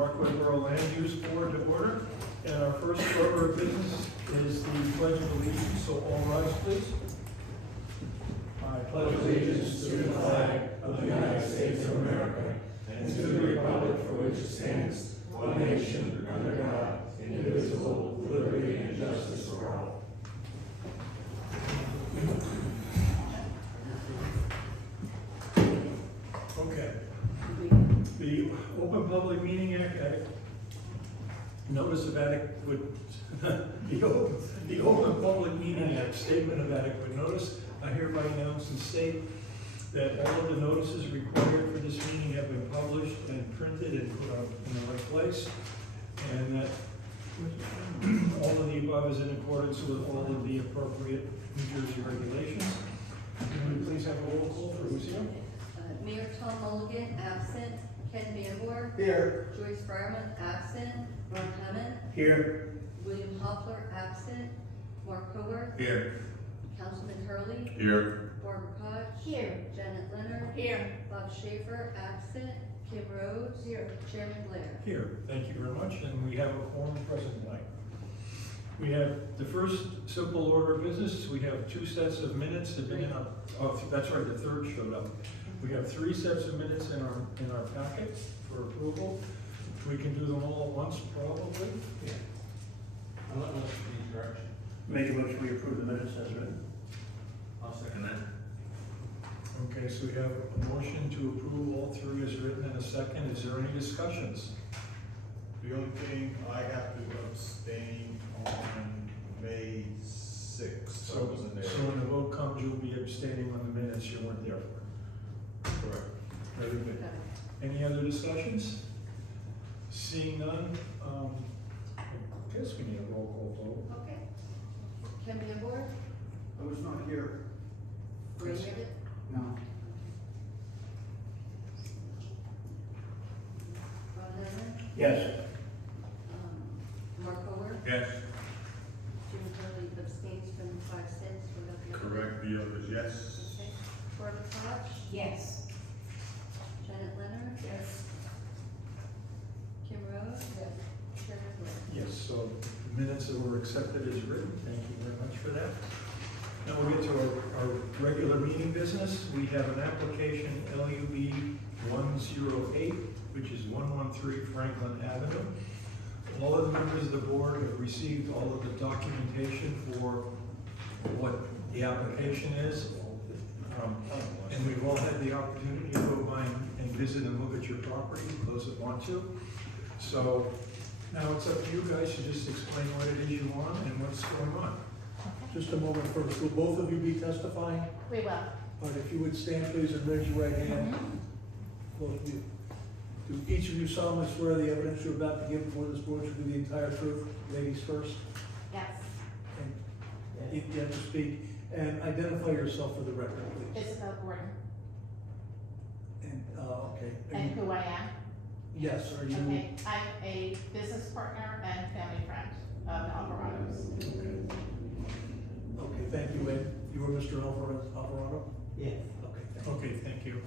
Rockaway Borough Land Use Board to order. And our first order of business is the Pledge of Allegiance, so all rise please. I pledge allegiance to the flag of the United States of America and to the republic for which it stands, one nation, under God, indivisible, with liberty and justice for all. Okay. The Open Public Meeting Act, notice of adequate, the Open Public Meeting Act, statement of adequate notice, I hereby announce and state that all of the notices required for this meeting have been published and printed and put up in the right place, and that all of the above is in accordance with all of the appropriate New Jersey regulations. Can we please have a roll call for who's here? Mayor Tom Mulligan, absent. Ken Vanborg. Here. Joyce Fireman, absent. Ron Hammond. Here. William Hopler, absent. Mark Howard. Here. Councilman Hurley. Here. Barbara Koch. Here. Janet Leonard. Here. Bob Schaefer, absent. Kim Rhodes. Here. Chairman Blair. Here, thank you very much, and we have a quorum present tonight. We have the first simple order of business. We have two sets of minutes that have been in our, oh, that's right, the third showed up. We have three sets of minutes in our packet for approval. We can do them all at once, probably. Yeah. Unless you need direction. Make a motion, we approve the minutes as written. I'll second that. Okay, so we have a motion to approve all three as written and a second. Is there any discussions? The only thing, I have to abstain on May 6th. So when the vote comes, you'll be abstaining on the minutes you weren't there for. Correct. Very good. Any other discussions? Seeing none, I guess we need a roll call vote. Okay. Ken Vanborg. I was not here. Ray Hibbett. No. Ron Hammond. Yes. Mark Howard. Yes. Jim Hurley abstains from the 5 cents without the. Correct, the others, yes. Okay. Barbara Koch. Yes. Janet Leonard. Yes. Kim Rhodes. Yes. Chairman Blair. Yes, so the minutes that were accepted as written. Thank you very much for that. Now we'll get to our regular meeting business. We have an application LUB 108, which is 113 Franklin Avenue. All of the members of the board have received all of the documentation for what the application is. And we've all had the opportunity to go by and visit and look at your property, those that want to. So now it's up to you guys to just explain what it is you want and what's going on. Just a moment first, will both of you be testifying? We will. All right, if you would stand please and raise your right hand. Both of you. Do each of you solemnly swear the evidence you're about to give before this board should be the entire truth? Ladies first. Yes. And you have to speak and identify yourself for the record, please. Isabel Gordon. And, okay. And who I am? Yes, are you? Okay, I'm a business partner and family friend of Alvarado's. Okay, thank you. And you were Mr. Alvarado? Yes. Okay, thank you. Okay, thank you.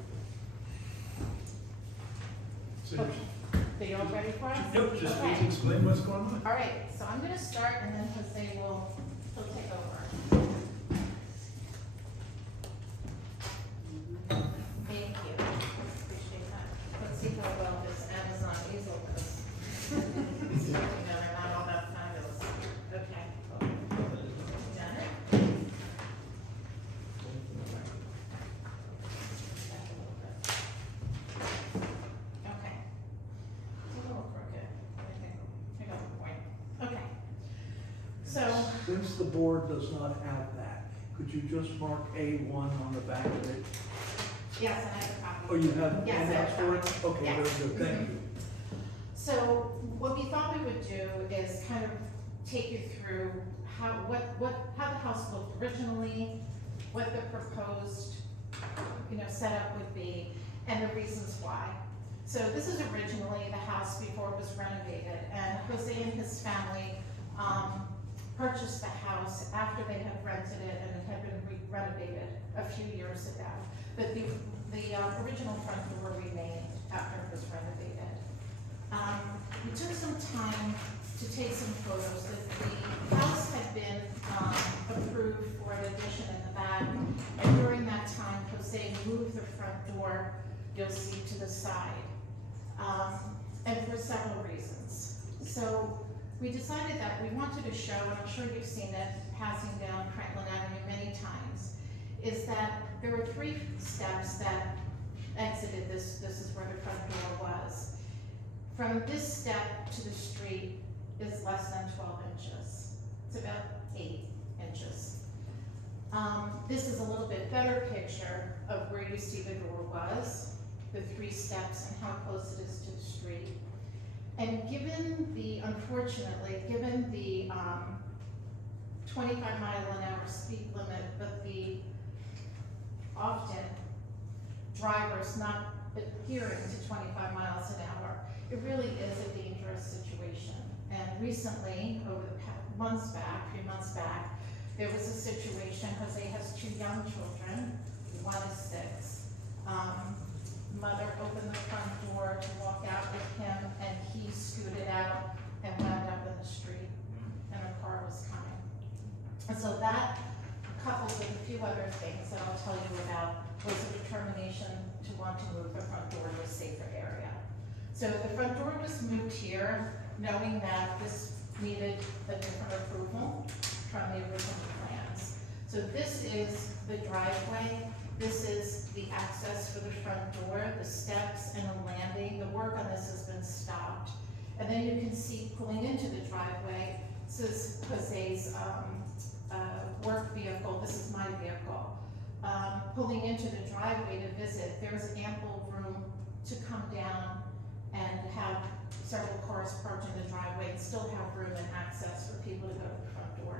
So, Okay. So you all ready for us? yep, just Okay. please explain what's going on. All right, so I'm gonna start and then Jose will take over. Thank you. Appreciate that. Let's see how well this Amazon easel goes. You know, they're not all that fabulous. Okay. Done it? Okay. It's a little crooked. I got the point. Okay. So, Since the board does not have that, could you just mark A1 on the back of it? yes, and I have a copy. Oh, you have Yes, I handouts have for it? copies. Okay, Yes. very good, thank you. So what we thought we would do is kind of take you through how the house looked originally, what the proposed, setup would be, and the reasons why. So this is originally the house before it was renovated, and Jose and his family purchased the house after they had rented it and it had been renovated a few years ago. But the original front door remained after it was renovated. took some time to take some photos. The house had been, approved for an addition in the back, and during that time, Jose moved the front door, you'll see to the side, and for several reasons. So we decided that we wanted to show, and I'm sure you've seen it passing down Franklin Avenue many times, is that there were 3 steps that exited this is where the front door was. From this step to the street is less than 12 inches. It's about 8 inches. This is a little bit better picture of where you see the door was, the 3 steps and how close it is to the street. And unfortunately, given the 25-mile-an-hour speed limit, but the often drivers not adhering to 25 miles an hour, it really is a dangerous situation. And recently, over the few months back, there was a situation. Jose has 2 young children, one is 6. Mother opened the front door to walk out with him, and he scooted out and wound up in the street, and a car was coming. And so that, coupled with a few other things that I'll tell you about, was a determination to want to move the front door to a safer area. So the front door was moved here, knowing that this needed a different approval from the original plans. So this is the driveway. This is the access for the front door, the steps and a landing. The work on this has been stopped. And then you can see pulling into the driveway, this is Jose's work vehicle. This is my vehicle. Pulling into the driveway to visit, there's ample room to come down and have several cars parked in the driveway and still have room and access for people to go to the front door.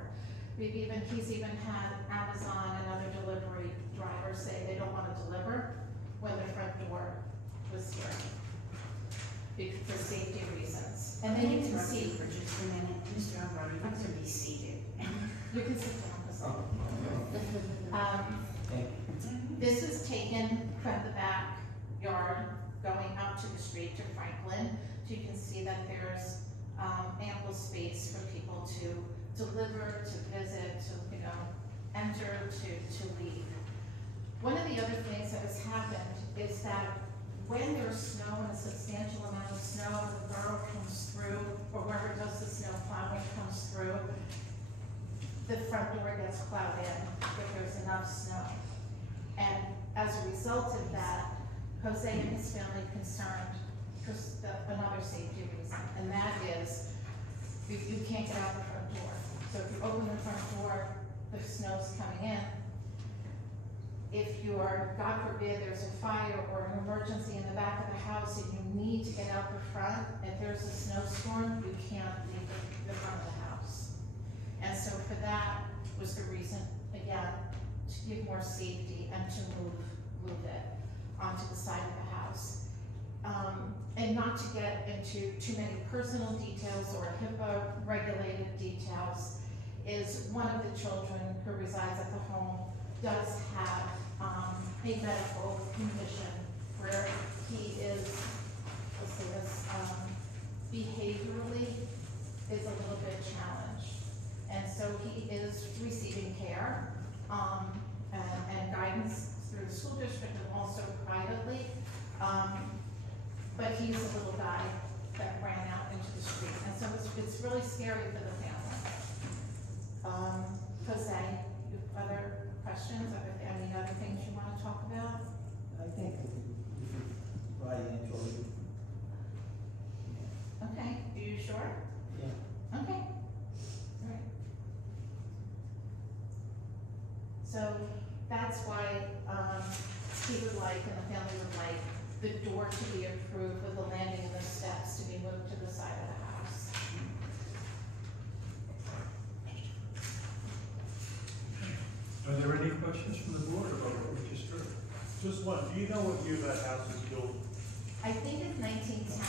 He's even had Amazon and other delivery drivers say they don't want to deliver when the front door was here for safety reasons. And then you can see, For just a minute, Mr. Alvarado, you have to be seated. you can sit down. This is taken from the backyard going out to the street to Franklin. So you can see that there's ample space for people to deliver, to visit, to enter, to leave. One of the other things that has happened is that when there's snow and a substantial amount of snow, the borough comes through, or whoever does the snow plowing comes through, the front door gets plowed in if there's enough snow. And as a result of that, Jose and his family concerned for another safety reason, and that is you can't get out the front door. So if you open the front door, the snow's coming in. If you are, God forbid, there's a fire or an emergency in the back of the house and you need to get out the front, if there's a snowstorm, you can't leave the front of the house. And so for that was the reason, again, to give more safety and to move it onto the side of the house. And not to get into too many personal details or HIPAA-regulated details, is one of the children who resides at the home does have a medical condition where he is, let's say this, behaviorally is a little bit challenged. And so he is receiving care and guidance through the school district and also privately. But he's a little guy that ran out into the street. And so it's really scary for the family. Jose, you have other questions, any other things you want to talk about? I think right into it. Okay, are you sure? Yeah. Okay. All right. So that's why he would like, and the family would like, the door to be approved with the landing and the steps to be moved to the side of the house. Are there any questions from the board about what we just heard? Just one, do you know what year that house was built? I think it's 1910,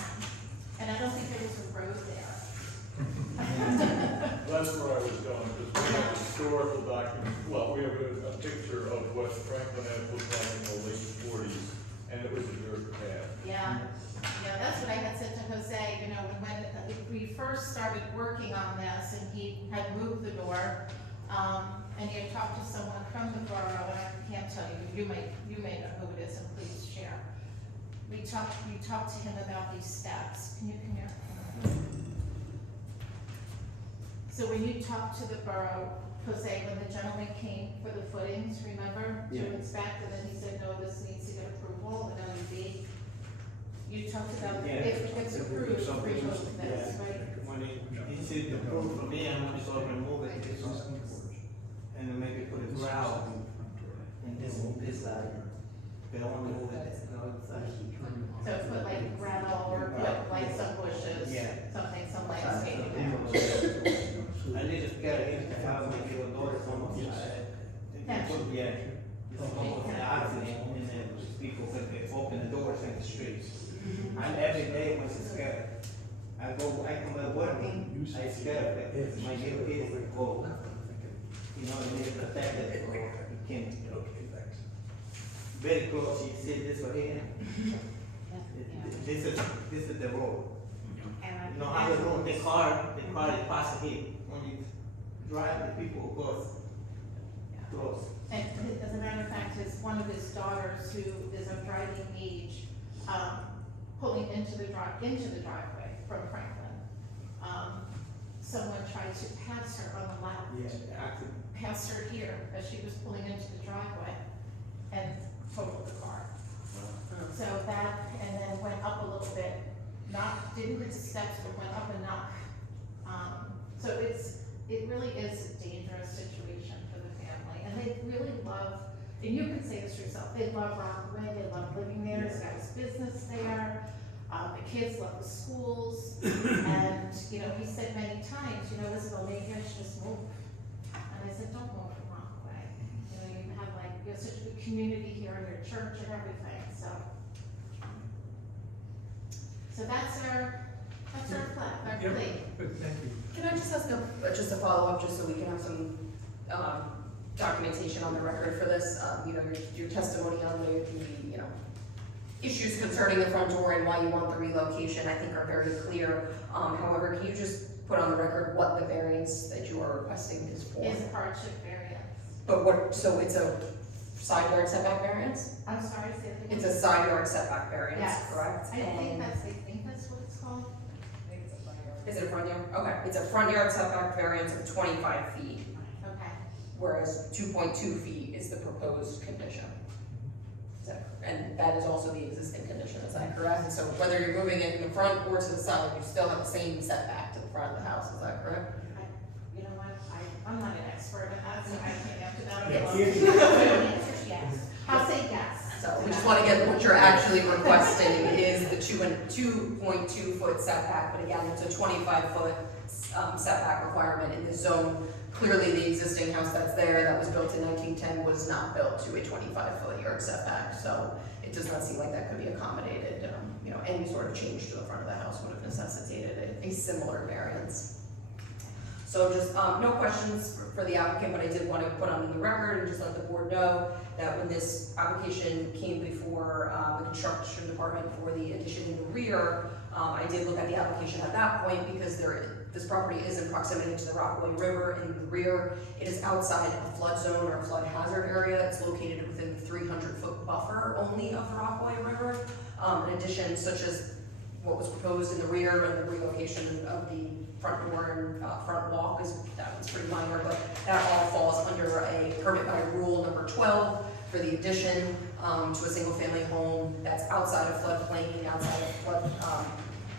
and I don't think there was a road there. That's where I was going, because we have historical documents, well, we have a picture of what Franklin Ave looked like in the late 40s, and it was a dirt path. Yeah, that's what I had said to Jose, when we first started working on this, and he had moved the door, and he had talked to someone from the borough, and I can't tell you, you may know who it is, and please share. We talked to him about these steps. Can you come here? So when you talked to the borough, Jose, when the gentleman came for the footings, remember, Yeah. to inspect, and then he said, no, this needs to get approval, and LUB. You talked about Yeah. if it gets approved, remove this, right? When he said the proof from me, I'm just gonna remove it, and then maybe put a ground in this side. They don't wanna move it, So put like gravel or put like some bushes, Yeah. something, some landscaping there. I need to get it in the house, make your door is almost, Yeah. it's almost an accident, and then people could open the doors in the streets. And every day when it's scared, I come to work, I scared that my little kids will go, you know, and they protect it, or you can't. Very close, you see this right here? This is the road. You know how the road, the car is passing here, when you drive, the people goes close. And as a matter of fact, one of his daughters, who is of driving age, pulling into the driveway from Franklin. Someone tried to pass her on the left. Actually, Passed her here as she was pulling into the driveway and totaled the car. So that, and then went up a little bit, didn't hit the steps, but went up enough. So it really is a dangerous situation for the family, and they really love, and you can say this yourself, they love Rockaway, they love living there, this guy's business there, the kids love the schools, and, you know, he said many times, you know, Isabel, maybe I should just move. And I said, don't move from Rockaway, you know, you have like, you have such a good community here in your church and everything, so. So that's our Yep. plea. Good, thank you. Can I just ask just a follow-up, just so we can have some documentation on the record for this? You know, your testimony on the you know, issues concerning the front door and why you want the relocation, I think are very clear. However, can you just put on the record what the variance that you are requesting is for? Is a hardship variance. But what, so it's a side yard setback variance? I'm sorry, say it again. It's a side yard setback variance, Yes. correct? I think And- that's what it's called. Is it a front yard? Okay, it's a front yard setback variance of 25 feet. Okay. Whereas 2.2 feet is the proposed condition. And that is also the existing condition, is that correct? So whether you're moving it in the front or to the side, you still have the same setback to the front of the house, is that correct? You know what, I'm not an expert in that, so I can't answer that. Yes. I'll say yes. So we just want to get what you're actually requesting is the 2.2 foot setback, but again, it's a 25-foot setback requirement in the zone. Clearly, the existing house that's there, that was built in 1910, was not built to a 25-foot yard setback, so it does not seem like that could be accommodated. You know, any sort of change to the front of the house would have necessitated a similar variance. So just, no questions for the applicant, but I did want to put on the record and just let the board know that when this application came before the construction department for the addition in the rear, I did look at the application at that point because this property is in proximity to the Rockaway River in the rear. It is outside a flood zone or a flood hazard area. It's located within the 300-foot buffer only of the Rockaway River. In addition, such as what was proposed in the rear and the relocation of the front door and front walk, that was pretty minor, but that all falls under a permit by rule number 12 for the addition to a single-family home that's outside of floodplain, outside of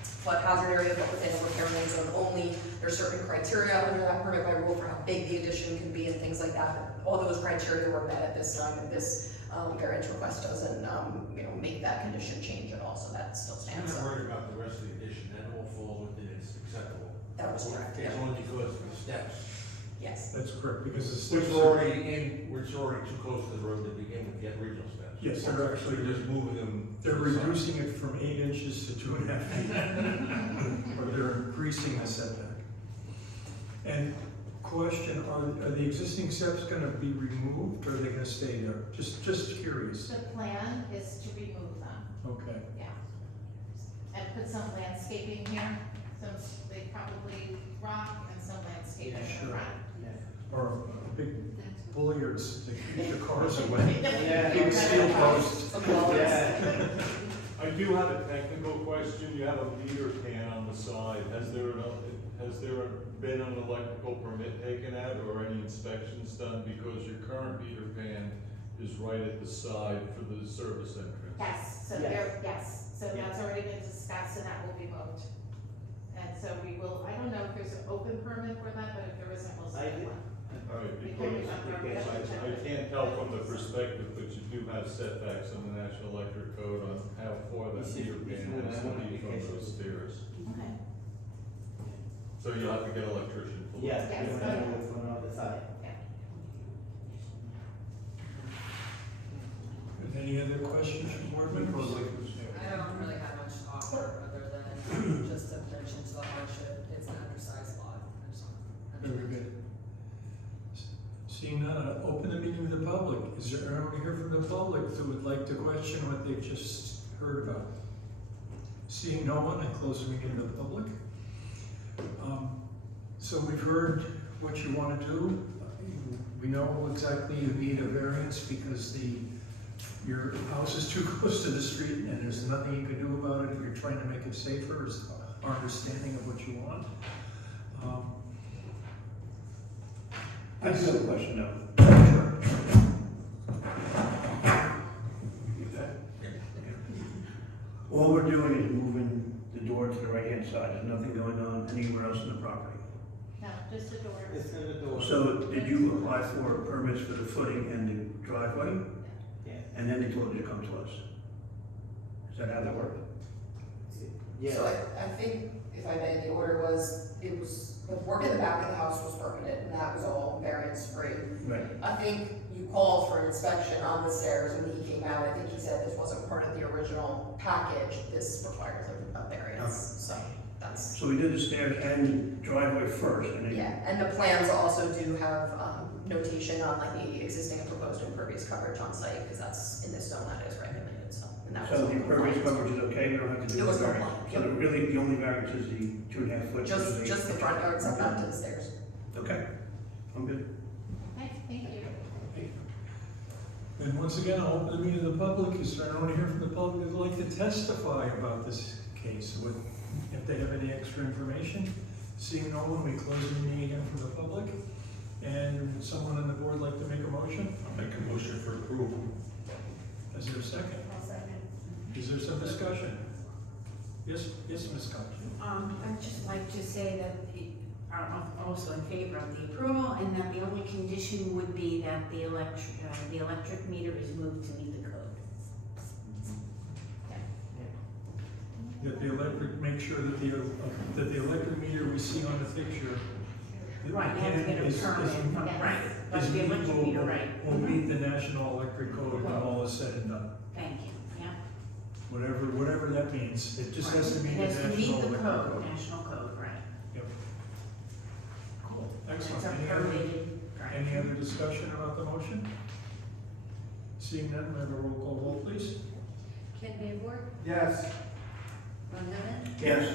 flood hazard area, but within a riparian zone only. There's certain criteria under that permit by rule for how big the addition can be and things like that. All those criteria were met at this time, and this variance request doesn't you know, make that condition change at all, so that still I'm stands. not worried about the rest of the addition, that all falls within its acceptable. That was correct, It's yeah. only because of the steps, Yes. That's correct, because the which steps are are, already too close to the road to begin with, the original steps. Yes, they're actually- They're just moving them. they're reducing it from 8 inches to 2.5 feet. Or they're increasing the setback. And question, are the existing steps gonna be removed, or are they gonna stay there? Just curious. The plan is to remove them, Okay. yeah. And put some landscaping here, some sure. front. Or a big bulliards to keep the cars away. Yeah. Big steel posts. Yeah. I do have a technical question. You have a meter pan on the side. Has there been an electrical permit taken out or any inspections done? Because your current meter pan is right at the side for the service entrance. Yes, so Yes. there, yes, so Yes. that's already been discussed and that will be moved. And so we will, I don't know if there's an open permit for that, but if there isn't, we'll I set did. one. All right, We can because remember, I can't tell from the perspective, but you do have setbacks on the National Electric Code on how far that This is- meter this pan is has to one be from application. those stairs. Okay. So you'll have to get an electrician to look. Yes, Yes. we're gonna look from the other side. Any other questions from board members? I don't really have much to offer other than just to mention to the hardship, it's an undersized lot. I just want to Very good. Seeing none, I'll open the meeting to the public. Is there anyone here from the public that would like to question what they've just heard about? Seeing no one, I close the meeting to the public. So we've heard what you want to do. We know exactly you need a variance because your house is too close to the street and there's nothing you can do about it if you're trying to make it safer, is our understanding of what you want. I do have a question though. All we're doing is moving the door to the right-hand side. There's nothing going on anywhere else in the property. No, just the door. It's in the door. So did you apply for permits for the footing and the driveway? Yeah. And then they told you to come to us? Is that how that worked? Yes. So I think, if I may, the order was, the work in the back of the house was permitted, and that was all variance free. Right. I think you called for an inspection on the stairs when he came out, I think he said this wasn't part of the original package, this requires a variance, so that's. So we did the stairs and driveway first, and then. Yeah, and the plans also do have, notation on like the existing and proposed impervious coverage on site, because that's in this zone that is regulated, so. And that was So all the impervious compliant. coverage is okay, we don't have to do It was the variance? compliant, So really, the only variance is the 2.5 foot? Just the front yard setback to the stairs. Okay, I'm good. Okay, thank you. And once again, I'll open the meeting to the public. Is there anyone here from the public that would like to testify about this case? If they have any extra information? Seeing no one, we close the meeting again for the public. And would someone on the board like to make a motion? I'll make a motion for approval. Is there a second? I'll second. Is there some discussion? Yes, Ms. Scott. I'd just like to say that I'm also in favor of the approval, and that the only condition would be that the electric meter is moved to meet the code. That the electric, make sure that the electric meter we see on the picture. Right, you have to get a is- permit from, Yes. right, but is the electric meter, right. will meet the National Electric Code when all is said and done. Thank you, yeah. Whatever that means, it just has to meet the It has to National meet the Electric code, Code. national code, right. Yep. Cool, It's excellent. a Any other, permitted, right. any other discussion about the motion? Seeing none, may I have a roll call vote, please? Ken Van Borg, Yes. Ron Nevin, Yes.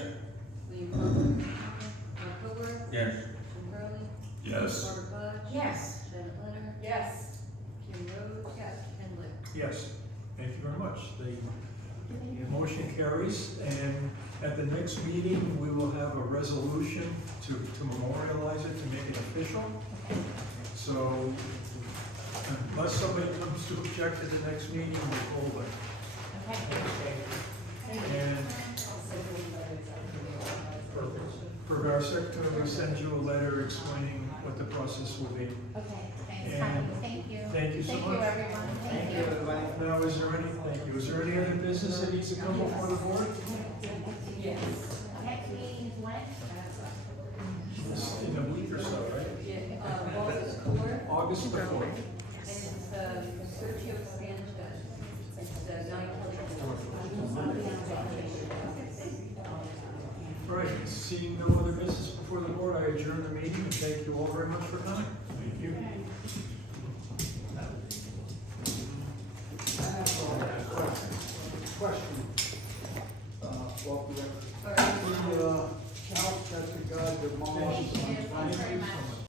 William Plummer, Mark Cooper, Yes. Jim Crowley, Yes. Barbara Hodge. Yes. Janet Leonard. Yes. Kim Rhodes. Yes. Ken Lick. Yes, thank you very much. The motion carries, and at the next meeting, we will have a resolution to memorialize it, to make it official. So unless somebody comes to object at the next meeting, we'll hold it. And for our secretary, we send you a letter explaining what the process will be. Okay, thanks, And honey, thank you. thank you so Thank you, much. everyone, Thank you, everybody. Now, is there any other business that needs to come before the board? Yes. Next meeting is when? In a week or so, right? August 4th, August the 4th. and it's, Sergio Spanish, it's, 9:00. All right, seeing no other business before the board, I adjourn the meeting, and thank you all very much for coming. Thank you. Question. Well, the house that the guy, the mom. Thank you so much.